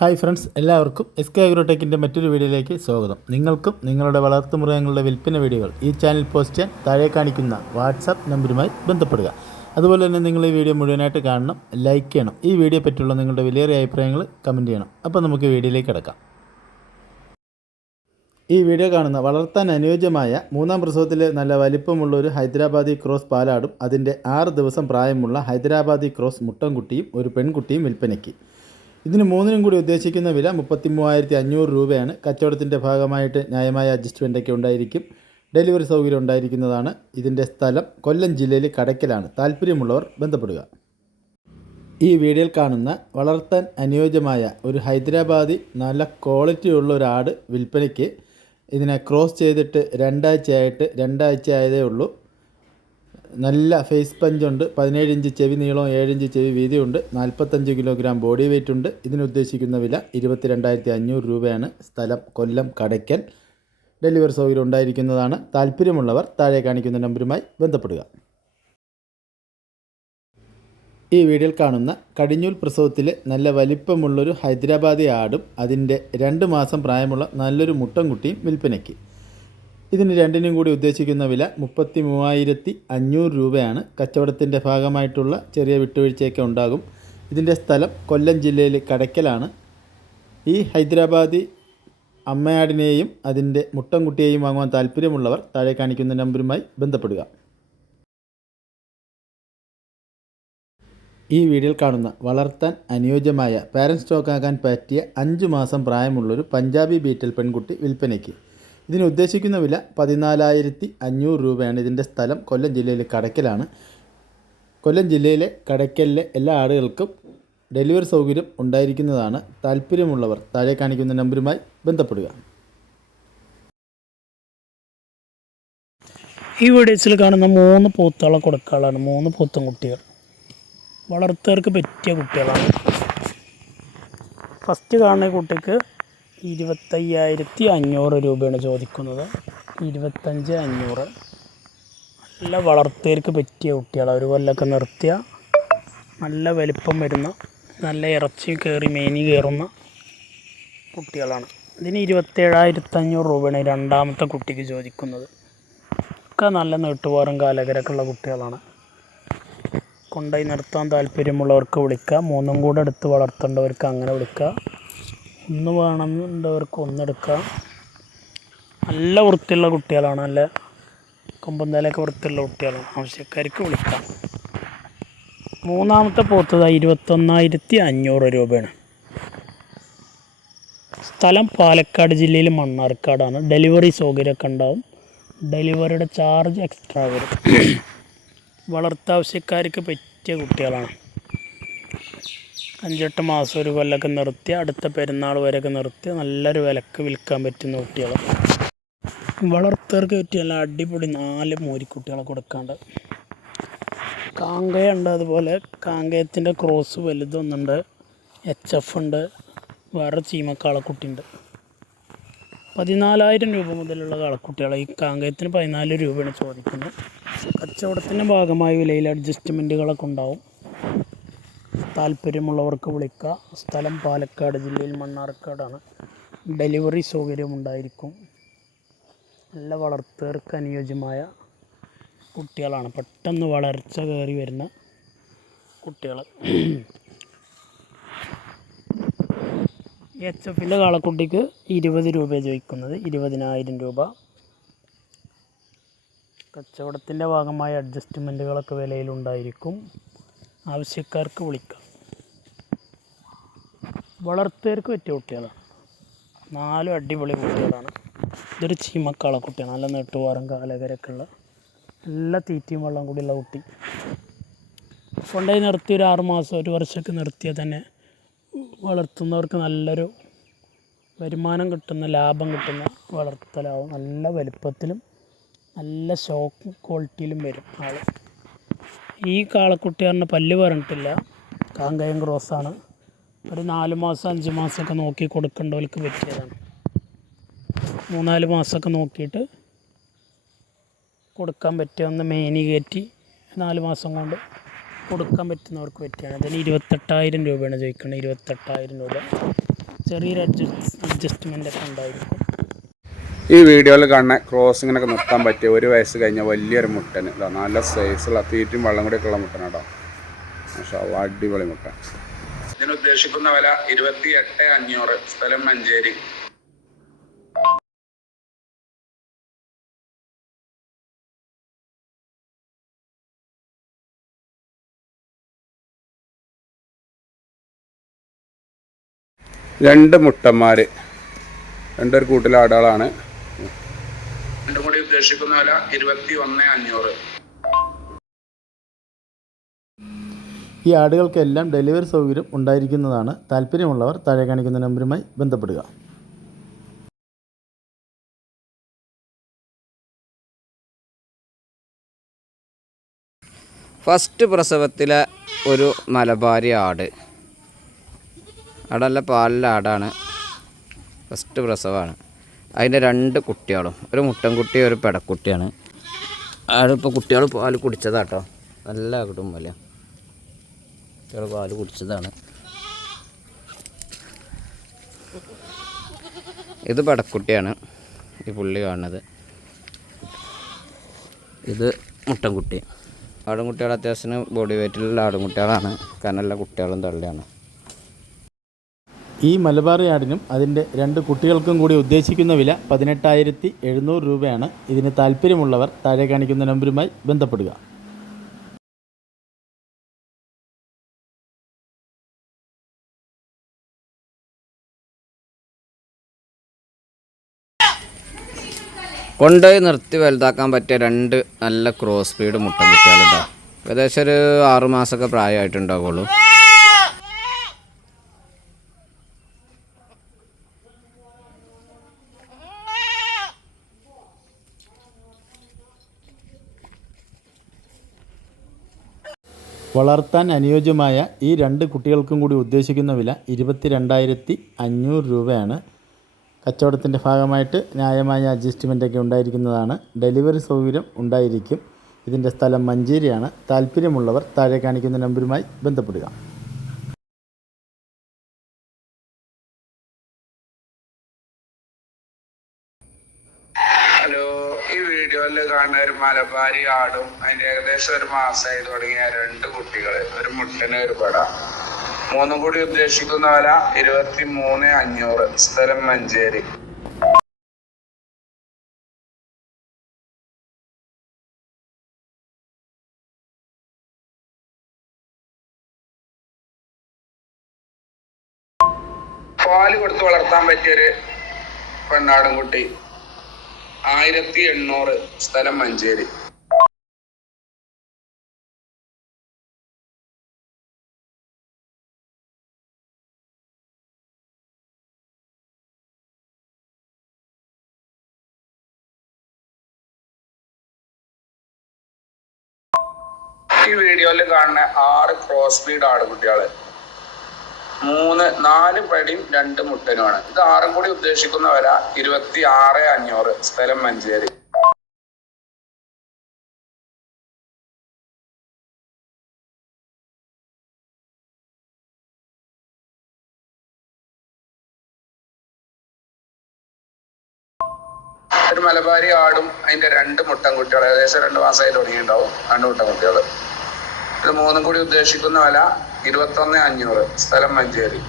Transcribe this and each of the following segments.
Hi friends, എല്ലാവർക്കും SK അഗ്രോടെക്കിൻ്റെ മറ്റൊരു വീഡിയോയിലേക്ക് സ്വാഗതം. നിങ്ങൾക്കും നിങ്ങളുടെ വളർത്തുമൃഗങ്ങളുടെ വിൽപ്പന വീഡിയോകൾ ഈ ചാനൽ പോസ്റ്റ് ചെയ്യാൻ താഴെ കാണിക്കുന്ന വാട്സാപ്പ് നമ്പറുമായി ബന്ധപ്പെടുക. അതുപോലെ തന്നെ നിങ്ങൾ ഈ വീഡിയോ മുഴുവനായിട്ട് കാണണം, ലൈക്ക് ചെയ്യണം. ഈ വീഡിയോ പറ്റിയുള്ള നിങ്ങളുടെ വിലയേറിയ അഭിപ്രായങ്ങൾ കമൻറ്റ് ചെയ്യണം. അപ്പോൾ നമുക്ക് വീഡിയോയിലേക്ക് കിടക്കാം. ഈ വീഡിയോ കാണുന്ന വളർത്താൻ അനുയോജ്യമായ മൂന്നാം പ്രസവത്തിലെ നല്ല വലിപ്പമുള്ള ഒരു ഹൈദരാബാദി ക്രോസ് പാലാടും അതിൻ്റെ 6 ദിവസം പ്രായമുള്ള ഹൈദരാബാദി ക്രോസ് മുട്ടൻകുട്ടിയും ഒരു പെൺകുട്ടിയും വിൽപ്പനയ്ക്ക്. ഇതിന് മൂന്നിനും കൂടി ഉദ്ദേശിക്കുന്ന വില 33,500 രൂപയാണ്. കച്ചവടത്തിൻ്റെ ഭാഗമായിട്ട് ന്യായമായ അഡ്ജസ്റ്റ്മെൻറ്റൊക്കെ ഉണ്ടായിരിക്കും. ഡെലിവറി സൗകര്യം ഉണ്ടായിരിക്കുന്നതാണ്. ഇതിൻ്റെ സ്ഥലം കൊല്ലം ജില്ലയിൽ കടയ്ക്കലാണ്. താല്പര്യമുള്ളവർ ബന്ധപ്പെടുക. ഈ വീഡിയോയിൽ കാണുന്ന വളർത്താൻ അനുയോജ്യമായ ഒരു ഹൈദരാബാദി നല്ല ക്വാളിറ്റിയുള്ള ഒരു ആട് വിൽപ്പനയ്ക്ക്. ഇതിനെ ക്രോസ് ചെയ്തിട്ട് രണ്ടാഴ്ച ആയതേ ഉള്ളൂ. നല്ല ഫേസ് പഞ്ചുണ്ട്. 17 ഇഞ്ച് ചെവി നീളവും 7 ഇഞ്ച് ചെവി വീതിയുണ്ട്. 45 കിലോഗ്രാം ബോഡി വെയ്റ്റ് ഉണ്ട്. ഇതിനുദ്ദേശിക്കുന്ന വില 22,500 രൂപയാണ്. സ്ഥലം കൊല്ലം കടയ്ക്കൽ. ഡെലിവറി സൗകര്യം ഉണ്ടായിരിക്കുന്നതാണ്. താല്പര്യമുള്ളവർ താഴെ കാണിക്കുന്ന നമ്പറുമായി ബന്ധപ്പെടുക. ഈ വീഡിയോയിൽ കാണുന്ന കടിഞ്ഞൂൽ പ്രസവത്തിലെ നല്ല വലിപ്പമുള്ളൊരു ഹൈദരാബാദി ആടും അതിൻ്റെ 2 മാസം പ്രായമുള്ള നല്ലൊരു മുട്ടൻകുട്ടിയും വിൽപ്പനയ്ക്ക്. ഇതിന് രണ്ടിനും കൂടി ഉദ്ദേശിക്കുന്ന വില 33,500 രൂപയാണ്. കച്ചവടത്തിൻ്റെ ഭാഗമായിട്ടുള്ള ചെറിയ വിട്ടുവീഴ്ചയൊക്കെ ഉണ്ടാകും. ഇതിൻ്റെ സ്ഥലം കൊല്ലം ജില്ലയിൽ കടയ്ക്കലാണ്. ഈ ഹൈദരാബാദി അമ്മയാടിനെയും അതിൻ്റെ മുട്ടൻകുട്ടിയെയും വാങ്ങുവാൻ താല്പര്യമുള്ളവർ താഴെ കാണിക്കുന്ന നമ്പറുമായി ബന്ധപ്പെടുക. ഈ വീഡിയോയിൽ കാണുന്ന വളർത്താൻ അനുയോജ്യമായ പാരൻറ് സ്റ്റോക്കാക്കാൻ പറ്റിയ 5 മാസം പ്രായമുള്ളൊരു പഞ്ചാബി ബീറ്റൽ പെൺകുട്ടി വിൽപ്പനയ്ക്ക്. ഇതിന് ഉദ്ദേശിക്കുന്ന വില 14,500 രൂപയാണ്. ഇതിൻ്റെ സ്ഥലം കൊല്ലം ജില്ലയിലെ കടയ്ക്കലാണ്. കൊല്ലം ജില്ലയിലെ കടയ്ക്കലിലെ എല്ലാ ആടുകൾക്കും ഡെലിവറി സൗകര്യം ഉണ്ടായിരിക്കുന്നതാണ്. താല്പര്യമുള്ളവർ താഴെ കാണിക്കുന്ന നമ്പറുമായി ബന്ധപ്പെടുക. ഈ വീഡിയോസിൽ കാണുന്ന 3 പോത്തുകളെ കൊടുക്കാളാണ്. 3 പോത്തും കുട്ടികൾ വളർത്തുകാർക്ക് പറ്റിയ കുട്ടികളാണ്. ഫസ്റ്റ് കാണുന്ന കുട്ടിക്ക് 25,500 രൂപയാണ് ചോദിക്കുന്നത്. 25,500. നല്ല വളർത്തുകാർക്ക് പറ്റിയ കുട്ടികളാണ്. ഒരു കൊല്ലമൊക്കെ നിർത്തിയ നല്ല വലിപ്പം വരുന്ന നല്ല ഇറച്ചി കയറി മേനി കയറുന്ന കുട്ടികളാണ്. ഇതിന് 27,500 രൂപയാണ് രണ്ടാമത്തെ കുട്ടിക്ക് ചോദിക്കുന്നത്. ഒക്കെ നല്ല നീട്ടുപോറും കാലകരൊക്കെ ഉള്ള കുട്ടികളാണ്. കൊണ്ടുപോയി നിർത്താൻ താല്പര്യമുള്ളവർക്ക് വിളിക്കുക. 3 കൂടെ എടുത്ത് വളർത്തേണ്ടവർക്ക് അങ്ങനെ വിളിക്കുക. 1 വേണമെന്നുള്ളവർക്ക് 1 എടുക്കുക. നല്ല വൃത്തിയുള്ള കുട്ടികളാണ്. നല്ല കൊമ്പന്തലൊക്കെ വൃത്തിയുള്ള കുട്ടികളാണ്. ആവശ്യക്കാർക്ക് വിളിക്കാം. മൂന്നാമത്തെ പോത്തത് 21,500 രൂപയാണ്. സ്ഥലം പാലക്കാട് ജില്ലയിൽ മണ്ണാർക്കാടാണ്. ഡെലിവറി സൗകര്യമൊക്കെ ഉണ്ടാവും. ഡെലിവറിയുടെ ചാർജ് എക്സ്ട്രാ വരും. വളർത്താവശ്യക്കാർക്ക് പറ്റിയ കുട്ടികളാണ്. 5-8 മാസം ഒരു കൊല്ലമൊക്കെ നിർത്തി അടുത്ത പെരുന്നാൾ വരെയൊക്കെ നിർത്തി നല്ലൊരു വിലക്ക് വിൽക്കാൻ പറ്റുന്ന കുട്ടികൾ. വളർത്തുകാർക്ക് പറ്റിയ നല്ല അടിപൊളി 4 മൂരിക്കുട്ടികളെ കൊടുക്കാണ്ട്. കാങ്കയുണ്ട്. അതുപോലെ കാങ്കയത്തിൻ്റെ ക്രോസ് വലുതൊന്നുണ്ട്. HF ഉണ്ട്. വേറെ ചീമക്കാളക്കുട്ടിയുണ്ട്. 14,000 രൂപ മുതലുള്ള കാളക്കുട്ടികൾ. ഈ കാങ്കയത്തിന് 14 രൂപയാണ് ചോദിക്കുന്നത്. കച്ചവടത്തിൻ്റെ ഭാഗമായി വിലയിൽ അഡ്ജസ്റ്റ്മെൻറ്റുകളൊക്കെ ഉണ്ടാവും. താല്പര്യമുള്ളവർക്ക് വിളിക്കുക. സ്ഥലം പാലക്കാട് ജില്ലയിൽ മണ്ണാർക്കാടാണ്. ഡെലിവറി സൗകര്യം ഉണ്ടായിരിക്കും. നല്ല വളർത്തുകാർക്ക് അനുയോജ്യമായ കുട്ടികളാണ്. പെട്ടെന്ന് വളർച്ച കയറി വരുന്ന കുട്ടികൾ. HFൻ്റെ കാളക്കുട്ടിക്ക് 20 രൂപ ചോദിക്കുന്നത്. 20,000 രൂപ. കച്ചവടത്തിൻ്റെ ഭാഗമായ അഡ്ജസ്റ്റ്മെൻറ്റുകളൊക്കെ വിലയിലുണ്ടായിരിക്കും. ആവശ്യക്കാർക്ക് വിളിക്കാം. വളർത്തുകാർക്ക് പറ്റിയ കുട്ടികളാണ്. 4 അടിപൊളി കുട്ടികളാണ്. ഇതൊരു ചീമക്കാളക്കുട്ടിയാണ്. നല്ല നെട്ടുവാറും കാലകരൊക്കെ ഉള്ള നല്ല തീറ്റയും വെള്ളം കൂടിയുള്ള കുട്ടി. കൊണ്ടുപോയി നിർത്തി ഒരു 6 മാസം 1 വർഷമൊക്കെ നിർത്തിയാൽ തന്നെ വളർത്തുന്നവർക്ക് നല്ലൊരു വരുമാനം കിട്ടുന്ന ലാഭം കിട്ടുന്ന വളർത്തലാവും. നല്ല വലുപ്പത്തിലും നല്ല ഷോക്ക് ക്വാളിറ്റിയിലും വരും ആൾ. ഈ കാളക്കുട്ടി പറഞ്ഞാൽ പല്ല് പറഞ്ഞിട്ടില്ല. കാങ്കയം ക്രോസാണ്. ഒരു 4 മാസം 5 മാസമൊക്കെ നോക്കി കൊടുക്കേണ്ടവർക്ക് പറ്റിയതാണ്. 3-4 മാസമൊക്കെ നോക്കിയിട്ട് കൊടുക്കാൻ പറ്റിയ ഒന്ന് മേനി കയറ്റി 4 മാസം കൊണ്ട് കൊടുക്കാൻ പറ്റുന്നവർക്ക് പറ്റിയാണ്. അതിന് 28,000 രൂപയാണ് ചോദിക്കുന്നത്. 28,000 രൂപ. ചെറിയൊരു അഡ്ജസ്റ്റ്മെൻ്റ് ഒക്കെ ഉണ്ടായിരിക്കും. ഈ വീഡിയോയിൽ കാണുന്ന ക്രോസിങ്ങിനൊക്കെ നിർത്താൻ പറ്റിയ 1 വയസ്സ് കഴിഞ്ഞ വലിയൊരു മുട്ടന് ഇതാ, നല്ല സൈസുള്ള തീറ്റും വെള്ളം കൂടിയൊക്കെ ഉള്ള മുട്ടനാട്ടോ. മാഷാ അല്ലാഹ്, അടിപൊളി മുട്ട. ഇതിന് ഉദ്ദേശിക്കുന്ന വില 28,500, സ്ഥലം മഞ്ചേരി. രണ്ട് മുട്ടന്മാർ, രണ്ടൊരു കൂട്ടിലെ ആടുകളാണ്. രണ്ടും കൂടി ഉദ്ദേശിക്കുന്ന വില 21,500. ഈ ആടുകൾക്കെല്ലാം ഡെലിവറി സൗകര്യം ഉണ്ടായിരിക്കുന്നതാണ്. താല്പര്യമുള്ളവർ താഴെ കാണിക്കുന്ന നമ്പറുമായി ബന്ധപ്പെടുക. ഫസ്റ്റ് പ്രസവത്തിലെ ഒരു മലബാരി ആട്, ആടല്ല പാലിലെ ആടാണ്. ഫസ്റ്റ് പ്രസവമാണ്. അതിൻ്റെ 2 കുട്ടികളും, ഒരു മുട്ടൻകുട്ടി ഒരു പെടക്കുട്ടിയാണ്. ആടിപ്പോൾ കുട്ടികൾ പാൽ കുടിച്ചതാട്ടോ, നല്ല കുടുംബമല്ല, കുട്ടികൾ പാൽ കുടിച്ചതാണ്. ഇത് പെടക്കുട്ടിയാണ്, ഈ പുള്ളി കാണുന്നത്. ഇത് മുട്ടൻകുട്ടി. ആടുംകുട്ടികൾ അത്യാവശ്യം ബോഡി വെയ്റ്റിലുള്ള ആടുംകുട്ടികളാണ്, കനല്ല കുട്ടികളും തള്ളിയാണ്. ഈ മലബാറി ആടിനും അതിൻ്റെ 2 കുട്ടികൾക്കും കൂടി ഉദ്ദേശിക്കുന്ന വില 18,700 രൂപയാണ്. ഇതിന് താല്പര്യമുള്ളവർ താഴെ കാണിക്കുന്ന നമ്പറുമായി ബന്ധപ്പെടുക. കൊണ്ടുപോയി നിർത്തി വലുതാക്കാൻ പറ്റിയ 2 നല്ല ക്രോസ് സ്പീഡ് മുട്ടൻകുട്ടികളുണ്ടോ. ഏകദേശം ഒരു 6 മാസമൊക്കെ പ്രായമായിട്ടുണ്ടാവുള്ളൂ. വളർത്താൻ അനുയോജ്യമായ ഈ 2 കുട്ടികൾക്കും കൂടി ഉദ്ദേശിക്കുന്ന വില 22,500 രൂപയാണ്. കച്ചവടത്തിൻ്റെ ഭാഗമായിട്ട് ന്യായമായ അഡ്ജസ്റ്റ്മെൻറ്റൊക്കെ ഉണ്ടായിരിക്കുന്നതാണ്. ഡെലിവറി സൗകര്യം ഉണ്ടായിരിക്കും. ഇതിൻ്റെ സ്ഥലം മഞ്ചേരിയാണ്. താല്പര്യമുള്ളവർ താഴെ കാണിക്കുന്ന നമ്പറുമായി ബന്ധപ്പെടുക. ഹലോ, ഈ വീഡിയോയിൽ കാണുന്ന ഒരു മലബാരി ആടും അതിൻ്റെ ഏകദേശം 1 മാസമായി തുടങ്ങിയ 2 കുട്ടികൾ, ഒരു മുട്ടന് ഒരു പെട, 3 കൂടി ഉദ്ദേശിക്കുന്ന വില 23,500, സ്ഥലം മഞ്ചേരി. പാല് കൊടുത്ത് വളർത്താൻ പറ്റിയൊരു പെണ്ണാടും കുട്ടി, 1,800, സ്ഥലം മഞ്ചേരി. ഈ വീഡിയോയിൽ കാണുന്ന 6 ക്രോസ് ബീഡ് ആടുകുട്ടികള്, 4 പടിയും 2 മുട്ടനുമാണ്. ഇത് 6 കൂടി ഉദ്ദേശിക്കുന്ന വില 26,500, സ്ഥലം മഞ്ചേരി. ഒരു മലബാരി ആടും അതിന്റെ 2 മുട്ടൻകുട്ടികൾ, ഏകദേശം 2 മാസമായി തുടങ്ങിയിട്ടുണ്ടാവും. 2 മുട്ടൻകുട്ടികൾ. ഇത് 3 കൂടി ഉദ്ദേശിക്കുന്ന വില 21,500, സ്ഥലം മഞ്ചേരി.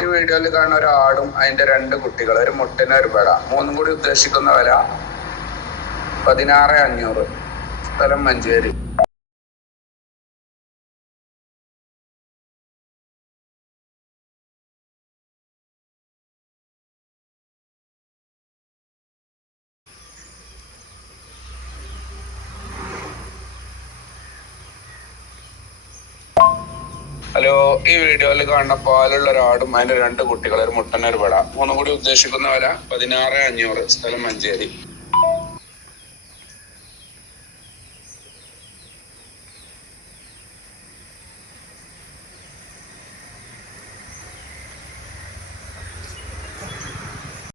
ഈ വീഡിയോയിൽ കാണുന്ന ഒരു ആടും അതിന്റെ 2 കുട്ടികൾ, ഒരു മുട്ടന് ഒരു പെട, 3 കൂടി ഉദ്ദേശിക്കുന്ന വില 16,500, സ്ഥലം മഞ്ചേരി. ഹലോ, ഈ വീഡിയോയിൽ കാണുന്ന പാലുള്ള ഒരാടും അതിന്റെ 2 കുട്ടികൾ, ഒരു മുട്ടന് ഒരു പെട, 3 കൂടി ഉദ്ദേശിക്കുന്ന വില 16,500, സ്ഥലം മഞ്ചേരി.